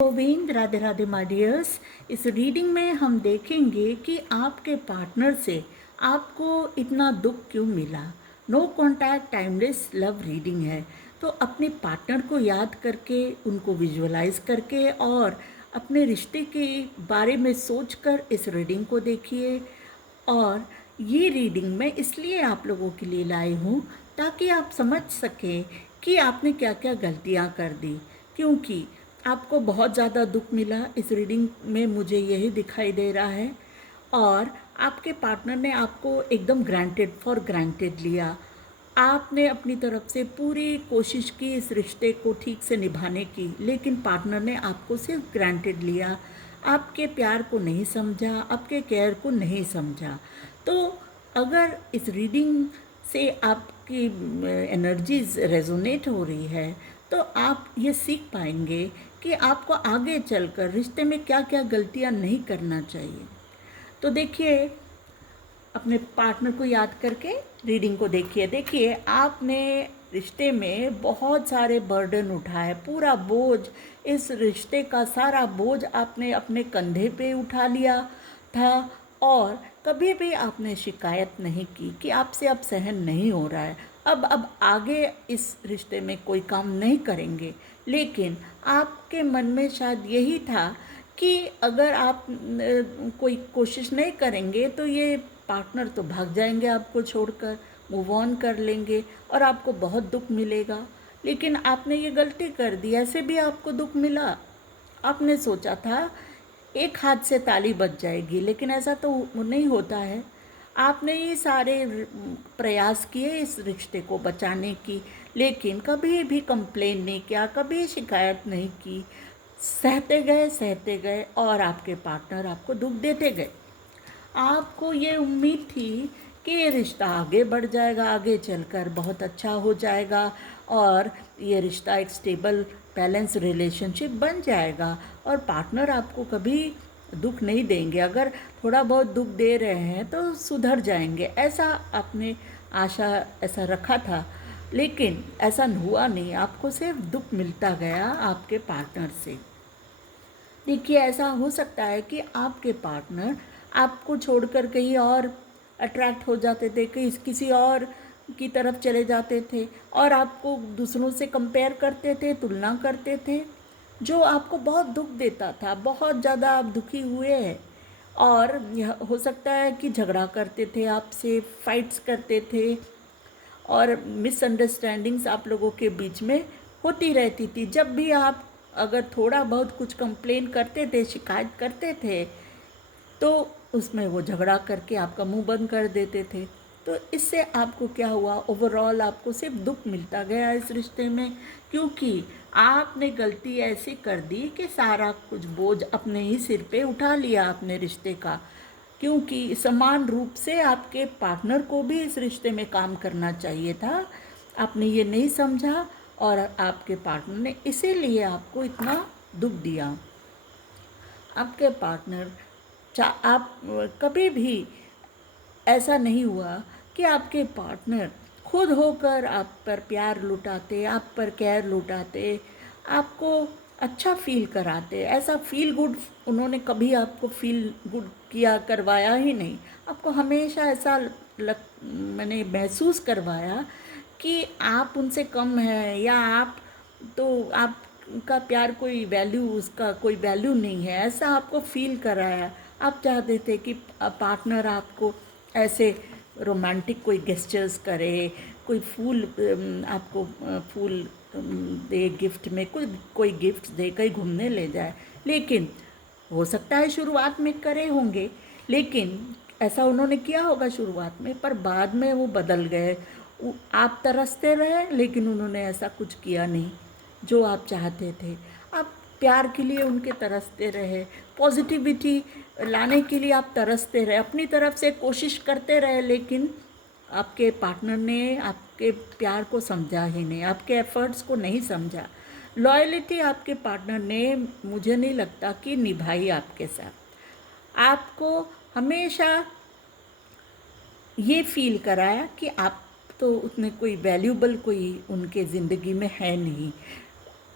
Govind, Radhe Radhe my dears. इस reading में हम देखेंगे कि आपके पार्टनर से आपको इतना दुख क्यों मिला। No contact timeless love reading है। तो अपने पार्टनर को याद करके, उनको विजुअलाइज करके और अपने रिश्ते के बारे में सोचकर इस रीडिंग को देखिए। और ये रीडिंग मैं इसलिए आप लोगों के लिए लाई हूँ ताकि आप समझ सकें कि आपने क्या क्या गलतियाँ कर दी, क्योंकि आपको बहुत ज़्यादा दुख मिला इस रीडिंग में, मुझे यही दिखाई दे रहा है। और आपके पार्टनर ने आपको एकदम ग्रांटेड लिया। आपने अपनी तरफ से पूरी कोशिश की इस रिश्ते को ठीक से निभाने की, लेकिन पार्टनर ने आपको सिर्फ ग्रांटेड लिया, आपके प्यार को नहीं समझा, आपके केयर को नहीं समझा। तो अगर इस रीडिंग से आपकी एनर्जीज रेजोनेट हो रही है तो आप ये सीख पाएंगे कि आपको आगे चलकर रिश्ते में क्या क्या गलतियां नहीं करना चाहिए। तो देखिए, अपने पार्टनर को याद करके रीडिंग को देखिए। देखिए, आपने रिश्ते में बहुत सारे बर्डन उठाए, पूरा बोझ, इस रिश्ते का सारा बोझ आपने अपने कंधे पे उठा लिया था। और कभी भी आपने शिकायत नहीं की कि आपसे अब सहन नहीं हो रहा है, अब आगे इस रिश्ते में कोई काम नहीं करेंगे। लेकिन आपके मन में शायद यही था कि अगर आप कोई कोशिश नहीं करेंगे तो ये पार्टनर तो भाग जाएंगे आपको छोड़कर, मूव ऑन कर लेंगे और आपको बहुत दुख मिलेगा। लेकिन आपने ये गलती कर दी, ऐसे भी आपको दुख मिला। आपने सोचा था एक हाथ से ताली बज जाएगी, लेकिन ऐसा तो नहीं होता है। आपने ये सारे प्रयास किए इस रिश्ते को बचाने की, लेकिन कभी भी कंप्लेन नहीं किया, कभी शिकायत नहीं की। सहते गए और आपके पार्टनर आपको दुख देते गए। आपको ये उम्मीद थी कि ये रिश्ता आगे बढ़ जाएगा, आगे चलकर बहुत अच्छा हो जाएगा और ये रिश्ता एक स्टेबल बैलेंस रिलेशनशिप बन जाएगा और पार्टनर आपको कभी दुख नहीं देंगे। अगर थोड़ा बहुत दुख दे रहे हैं तो सुधर जाएंगे, ऐसा आपने आशा ऐसा रखा था। लेकिन ऐसा हुआ नहीं, आपको सिर्फ दुख मिलता गया आपके पार्टनर से। देखिए, ऐसा हो सकता है कि आपके पार्टनर आपको छोड़कर कहीं और अट्रैक्ट हो जाते थे, कहीं किसी और की तरफ चले जाते थे और आपको दूसरों से कंपेयर करते थे, तुलना करते थे, जो आपको बहुत दुख देता था। बहुत ज़्यादा आप दुखी हुए हैं और यह हो सकता है कि झगड़ा करते थे आपसे, फाइट्स करते थे और मिसअंडरस्टैंडिंग्स आप लोगों के बीच में होती रहती थी। जब भी आप अगर थोड़ा बहुत कुछ कंप्लेन करते थे, शिकायत करते थे, तो उसमें वो झगड़ा करके आपका मुंह बंद कर देते थे। तो इससे आपको क्या हुआ, ओवरऑल आपको सिर्फ दुख मिलता गया इस रिश्ते में, क्योंकि आपने गलती ऐसी कर दी कि सारा कुछ बोझ अपने ही सिर पे उठा लिया अपने रिश्ते का। क्योंकि समान रूप से आपके पार्टनर को भी इस रिश्ते में काम करना चाहिए था, आपने ये नहीं समझा और आपके पार्टनर ने इसीलिए आपको इतना दुख दिया। आपके पार्टनर आप कभी भी ऐसा नहीं हुआ कि आपके पार्टनर खुद होकर आप पर प्यार लुटाते, आप पर केयर लुटाते, आपको अच्छा फील कराते। ऐसा फील गुड उन्होंने कभी आपको फील गुड किया, करवाया ही नहीं। आपको हमेशा ऐसा मैंने महसूस करवाया कि आप उनसे कम हैं, या आप तो आपका प्यार कोई वैल्यू, उसका कोई वैल्यू नहीं है, ऐसा आपको फील कराया। आप चाहते थे कि पार्टनर आपको ऐसे रोमांटिक कोई गेस्चर्स करे, कोई फूल आपको फूल दे गिफ्ट में, कोई गिफ्ट दे, कहीं घूमने ले जाए। लेकिन हो सकता है शुरुआत में करे होंगे, लेकिन ऐसा उन्होंने किया होगा शुरुआत में, पर बाद में वो बदल गए। आप तरसते रहे लेकिन उन्होंने ऐसा कुछ किया नहीं जो आप चाहते थे। आप प्यार के लिए उनके तरसते रहे, पॉजिटिविटी लाने के लिए आप तरसते रहे, अपनी तरफ से कोशिश करते रहे, लेकिन आपके पार्टनर ने आपके प्यार को समझा ही नहीं, आपके एफर्ट्स को नहीं समझा। लॉयल्टी आपके पार्टनर ने, मुझे नहीं लगता कि निभाई आपके साथ। आपको हमेशा ये फील कराया कि आप तो उतने कोई वैल्यूबल कोई उनके ज़िंदगी में है नहीं।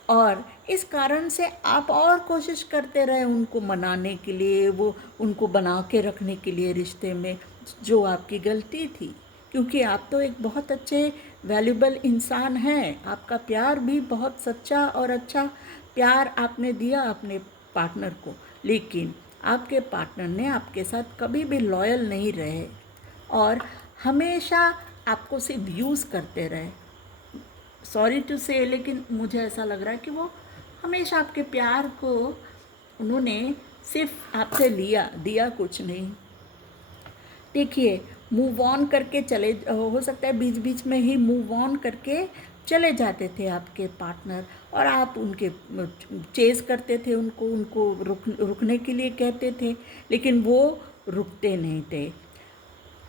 और इस कारण से आप और कोशिश करते रहे उनको मनाने के लिए, वो उनको बना के रखने के लिए रिश्ते में, जो आपकी गलती थी। क्योंकि आप तो एक बहुत अच्छे वैल्यूबल इंसान हैं, आपका प्यार भी बहुत सच्चा और अच्छा प्यार आपने दिया अपने पार्टनर को, लेकिन आपके पार्टनर ने आपके साथ कभी भी लॉयल नहीं रहे और हमेशा आपको सिर्फ यूज़ करते रहे। सॉरी टू से, लेकिन मुझे ऐसा लग रहा है कि वो हमेशा आपके प्यार को उन्होंने सिर्फ आपसे लिया, दिया कुछ नहीं। देखिए, मूव ऑन करके चले, हो सकता है बीच बीच में ही मूव ऑन करके चले जाते थे आपके पार्टनर, और आप उनके चेज़ करते थे, उनको उनको रुकने के लिए कहते थे, लेकिन वो रुकते नहीं थे।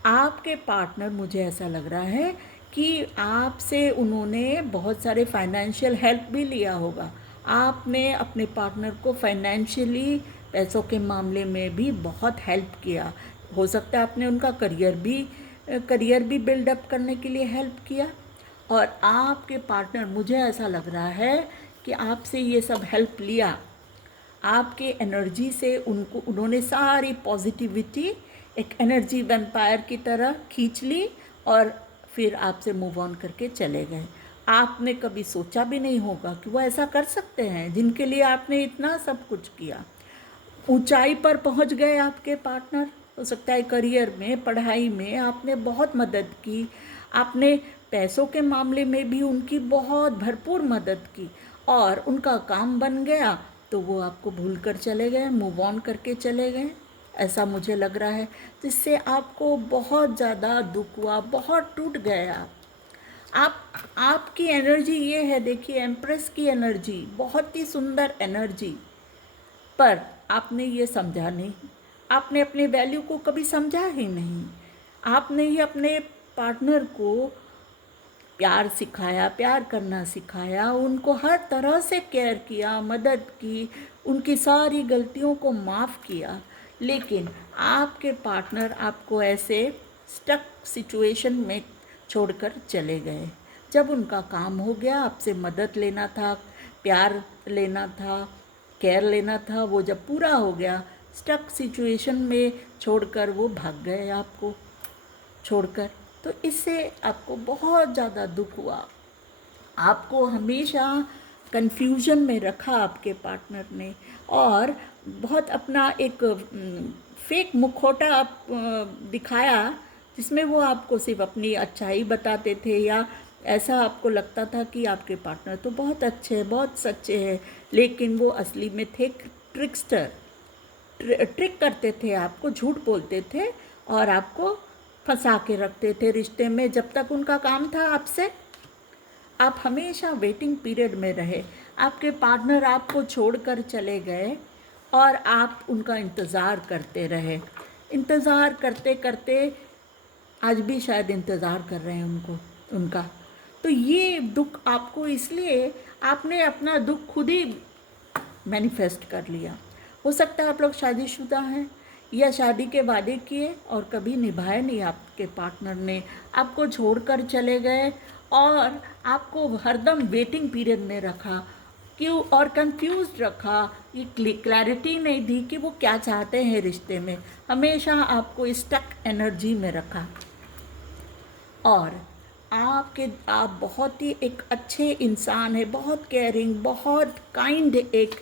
आपके पार्टनर, मुझे ऐसा लग रहा है कि आपसे उन्होंने बहुत सारे फाइनेंशियल हेल्प भी लिया होगा। आपने अपने पार्टनर को फाइनेंशियली, पैसों के मामले में भी बहुत हेल्प किया। हो सकता है आपने उनका करियर भी बिल्डअप करने के लिए हेल्प किया। और आपके पार्टनर, मुझे ऐसा लग रहा है कि आपसे ये सब हेल्प लिया, आपके एनर्जी से उन्होंने सारी पॉजिटिविटी एक एनर्जी वैम्पायर की तरह खींच ली और फिर आपसे मूव ऑन करके चले गए। आपने कभी सोचा भी नहीं होगा कि वो ऐसा कर सकते हैं, जिनके लिए आपने इतना सब कुछ किया। ऊंचाई पर पहुंच गए आपके पार्टनर। हो सकता है करियर में, पढ़ाई में आपने बहुत मदद की, आपने पैसों के मामले में भी उनकी बहुत भरपूर मदद की, और उनका काम बन गया तो वो आपको भूल कर चले गए, मूव ऑन करके चले गए, ऐसा मुझे लग रहा है। जिससे आपको बहुत ज़्यादा दुख हुआ, बहुत टूट गए आप। आपकी एनर्जी ये है, देखिए, एम्प्रेस की एनर्जी, बहुत ही सुंदर एनर्जी, पर आपने ये समझा नहीं। आपने अपने वैल्यू को कभी समझा ही नहीं। आपने ही अपने पार्टनर को प्यार सिखाया, प्यार करना सिखाया, उनको हर तरह से केयर किया, मदद की, उनकी सारी गलतियों को माफ़ किया, लेकिन आपके पार्टनर आपको ऐसे स्टक सिचुएशन में छोड़कर चले गए। जब उनका काम हो गया, आपसे मदद लेना था, प्यार लेना था, केयर लेना था, वो जब पूरा हो गया, स्टक सिचुएशन में छोड़कर वो भाग गए आपको छोड़कर। तो इससे आपको बहुत ज़्यादा दुख हुआ। आपको हमेशा कन्फ्यूजन में रखा आपके पार्टनर ने, और बहुत अपना एक फेक मुखौटा आप दिखाया, जिसमें वो आपको सिर्फ अपनी अच्छाई बताते थे, या ऐसा आपको लगता था कि आपके पार्टनर तो बहुत अच्छे हैं, बहुत सच्चे हैं, लेकिन वो असली में थे ट्रिकस्टर। ट्रिक करते थे आपको, झूठ बोलते थे और आपको फंसा के रखते थे रिश्ते में। जब तक उनका काम था आपसे, आप हमेशा वेटिंग पीरियड में रहे। आपके पार्टनर आपको छोड़कर चले गए और आप उनका इंतज़ार करते रहे। इंतज़ार करते करते आज भी शायद इंतज़ार कर रहे हैं उनका। तो ये दुख आपको, इसलिए आपने अपना दुख खुद ही मैनिफेस्ट कर लिया। हो सकता है आप लोग शादीशुदा हैं या शादी के वादे किए और कभी निभाए नहीं, आपके पार्टनर ने आपको छोड़कर चले गए और आपको हरदम वेटिंग पीरियड में रखा। क्यों? और कंफ्यूज्ड रखा, ये क्लैरिटी नहीं दी कि वो क्या चाहते हैं रिश्ते में, हमेशा आपको स्टक एनर्जी में रखा। और आप बहुत ही एक अच्छे इंसान है, बहुत केयरिंग, बहुत काइंड एक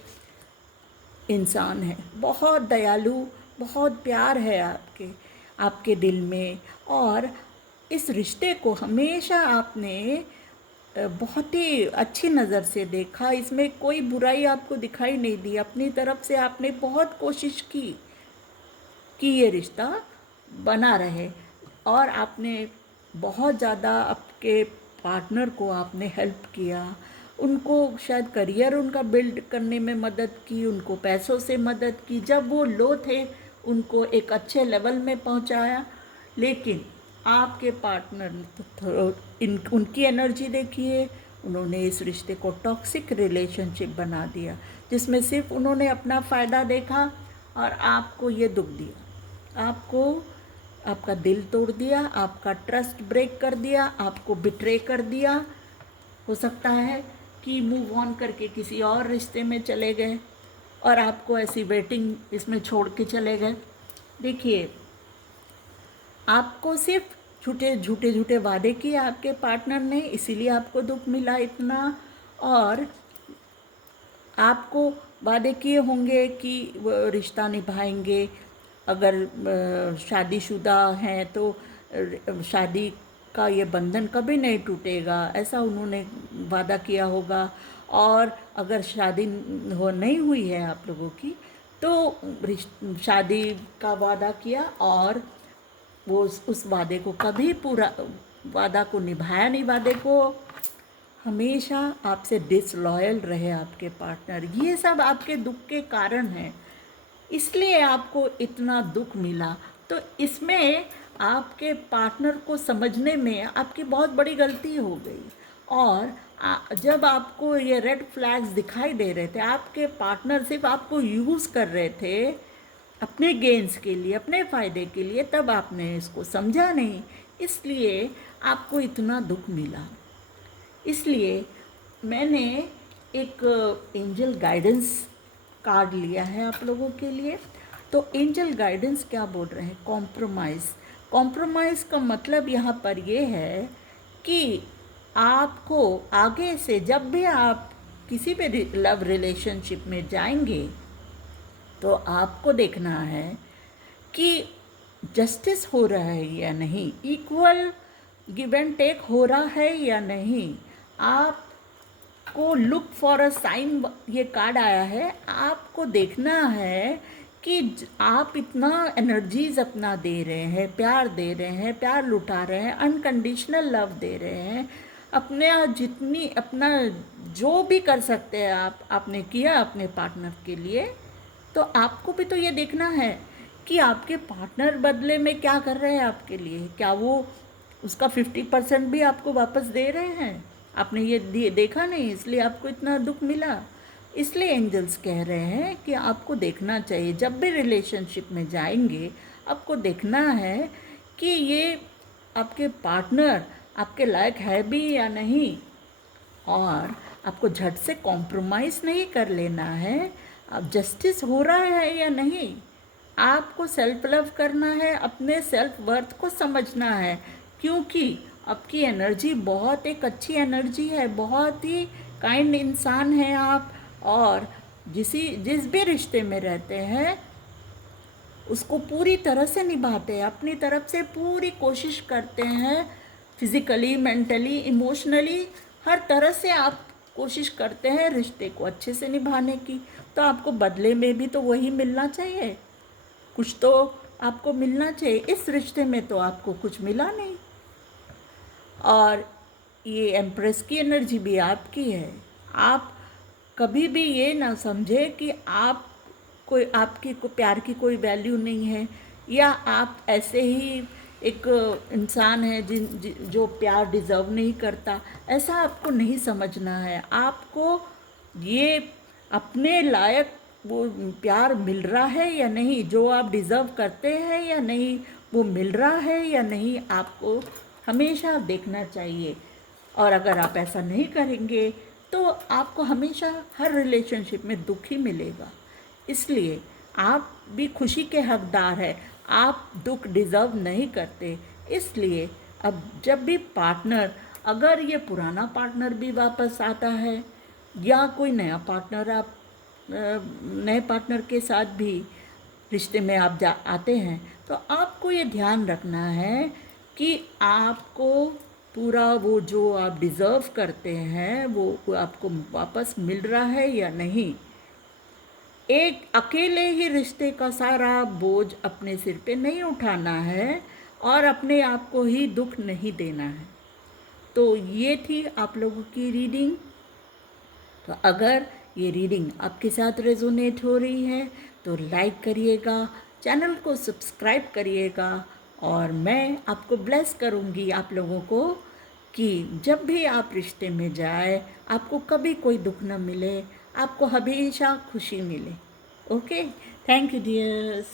इंसान है, बहुत दयालु, बहुत प्यार है आपके दिल में। और इस रिश्ते को हमेशा आपने बहुत ही अच्छी नज़र से देखा, इसमें कोई बुराई आपको दिखाई नहीं दी। अपनी तरफ से आपने बहुत कोशिश की कि ये रिश्ता बना रहे, और आपने बहुत ज़्यादा आपके पार्टनर को आपने हेल्प किया, उनको शायद करियर उनका बिल्ड करने में मदद की, उनको पैसों से मदद की, जब वो लो थे उनको एक अच्छे लेवल में पहुंचाया। लेकिन आपके पार्टनर, उनकी एनर्जी देखिए, उन्होंने इस रिश्ते को टॉक्सिक रिलेशनशिप बना दिया, जिसमें सिर्फ उन्होंने अपना फ़ायदा देखा और आपको ये दुख दिया, आपको आपका दिल तोड़ दिया, आपका ट्रस्ट ब्रेक कर दिया, आपको बिट्रे कर दिया। हो सकता है कि मूव ऑन करके किसी और रिश्ते में चले गए और आपको ऐसी वेटिंग इसमें छोड़ के चले गए। देखिए, आपको सिर्फ झूठे झूठे झूठे वादे किए आपके पार्टनर ने, इसीलिए आपको दुख मिला इतना। और आपको वादे किए होंगे कि वो रिश्ता निभाएंगे, अगर शादीशुदा हैं तो शादी का ये बंधन कभी नहीं टूटेगा, ऐसा उन्होंने वादा किया होगा। और अगर शादी नहीं हुई है आप लोगों की, तो शादी का वादा किया और वो उस वादे को कभी पूरा, वादा को निभाया नहीं, वादे को हमेशा आपसे डिसलॉयल रहे आपके पार्टनर। ये सब आपके दुख के कारण हैं, इसलिए आपको इतना दुख मिला। तो इसमें आपके पार्टनर को समझने में आपकी बहुत बड़ी गलती हो गई। और जब आपको ये रेड फ्लैग्स दिखाई दे रहे थे, आपके पार्टनर सिर्फ आपको यूज़ कर रहे थे अपने गेन्स के लिए, अपने फ़ायदे के लिए, तब आपने इसको समझा नहीं, इसलिए आपको इतना दुख मिला। इसलिए मैंने एक एंजल गाइडेंस कार्ड लिया है आप लोगों के लिए। तो एंजल गाइडेंस क्या बोल रहे हैं? कॉम्प्रोमाइज़। कॉम्प्रोमाइज़ का मतलब यहाँ पर ये है कि आपको आगे से जब भी आप किसी भी लव रिलेशनशिप में जाएंगे, तो आपको देखना है कि जस्टिस हो रहा है या नहीं, इक्वल गिव एंड टेक हो रहा है या नहीं। आपको लुक फॉर अ साइन, ये कार्ड आया है, आपको देखना है कि आप इतना एनर्जीज अपना दे रहे हैं, प्यार दे रहे हैं, प्यार लुटा रहे हैं, अनकंडीशनल लव दे रहे हैं, अपने जितनी अपना जो भी कर सकते हैं आपने किया अपने पार्टनर के लिए। तो आपको भी तो ये देखना है कि आपके पार्टनर बदले में क्या कर रहे हैं आपके लिए, क्या वो उसका 50% भी आपको वापस दे रहे हैं? आपने ये देखा नहीं, इसलिए आपको इतना दुख मिला। इसलिए एंजल्स कह रहे हैं कि आपको देखना चाहिए, जब भी रिलेशनशिप में जाएंगे आपको देखना है कि ये आपके पार्टनर आपके लायक है भी या नहीं। और आपको झट से कॉम्प्रोमाइज़ नहीं कर लेना है, अब जस्टिस हो रहा है या नहीं। आपको सेल्फ लव करना है, अपने सेल्फ वर्थ को समझना है, क्योंकि आपकी एनर्जी बहुत एक अच्छी एनर्जी है, बहुत ही काइंड इंसान हैं आप। और जिस भी रिश्ते में रहते हैं उसको पूरी तरह से निभाते हैं, अपनी तरफ से पूरी कोशिश करते हैं, फिज़िकली, मेंटली, इमोशनली, हर तरह से आप कोशिश करते हैं रिश्ते को अच्छे से निभाने की। तो आपको बदले में भी तो वही मिलना चाहिए, कुछ तो आपको मिलना चाहिए। इस रिश्ते में तो आपको कुछ मिला नहीं, और ये एम्प्रेस की एनर्जी भी आपकी है। आप कभी भी ये ना समझे कि आप कोई, आपकी प्यार की कोई वैल्यू नहीं है, या आप ऐसे ही एक इंसान है जो प्यार डिज़र्व नहीं करता। ऐसा आपको नहीं समझना है। आपको ये अपने लायक वो प्यार मिल रहा है या नहीं, जो आप डिज़र्व करते हैं या नहीं, वो मिल रहा है या नहीं, आपको हमेशा देखना चाहिए। और अगर आप ऐसा नहीं करेंगे तो आपको हमेशा हर रिलेशनशिप में दुख ही मिलेगा। इसलिए आप भी खुशी के हकदार हैं, आप दुख डिज़र्व नहीं करते। इसलिए अब जब भी पार्टनर, अगर ये पुराना पार्टनर भी वापस आता है या कोई नया पार्टनर, आप नए पार्टनर के साथ भी रिश्ते में आप आते हैं, तो आपको ये ध्यान रखना है कि आपको पूरा वो जो आप डिज़र्व करते हैं वो आपको वापस मिल रहा है या नहीं। एक अकेले ही रिश्ते का सारा बोझ अपने सिर पे नहीं उठाना है और अपने आप को ही दुख नहीं देना है। तो ये थी आप लोगों की रीडिंग। तो अगर ये रीडिंग आपके साथ रेजोनेट हो रही है तो लाइक करिएगा, चैनल को सब्सक्राइब करिएगा, और मैं आपको ब्लेस करूँगी आप लोगों को कि जब भी आप रिश्ते में जाए आपको कभी कोई दुख न मिले, आपको हमेशा खुशी मिले। Okay, thank you dears.